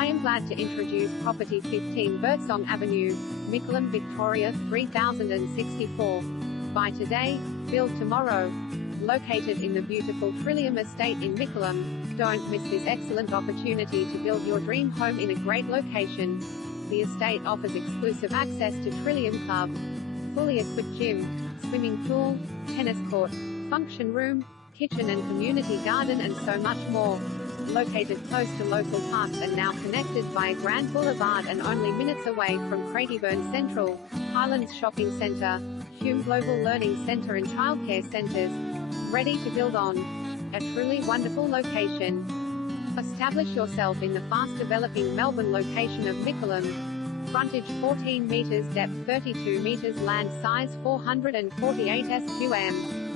I am glad to introduce property 15 Birdsong Avenue, Mickleham, Victoria 3064. Buy today, build tomorrow. Located in the beautiful Trillium Estate in Mickleham, don't miss this excellent opportunity to build your dream home in a great location. The estate offers exclusive access to Trillium Club, fully equipped gym, swimming pool, tennis court, function room, kitchen and community garden and so much more. Located close to local parks and now connected by a grand boulevard and only minutes away from Craigieburn Central, Highlands Shopping Centre, Hume Global Learning Centre and childcare centres. Ready to build on. A truly wonderful location. Establish yourself in the fast-developing Melbourne location of Mickleham. Frontage 14 metres, depth 32 metres, land size 448 sqm.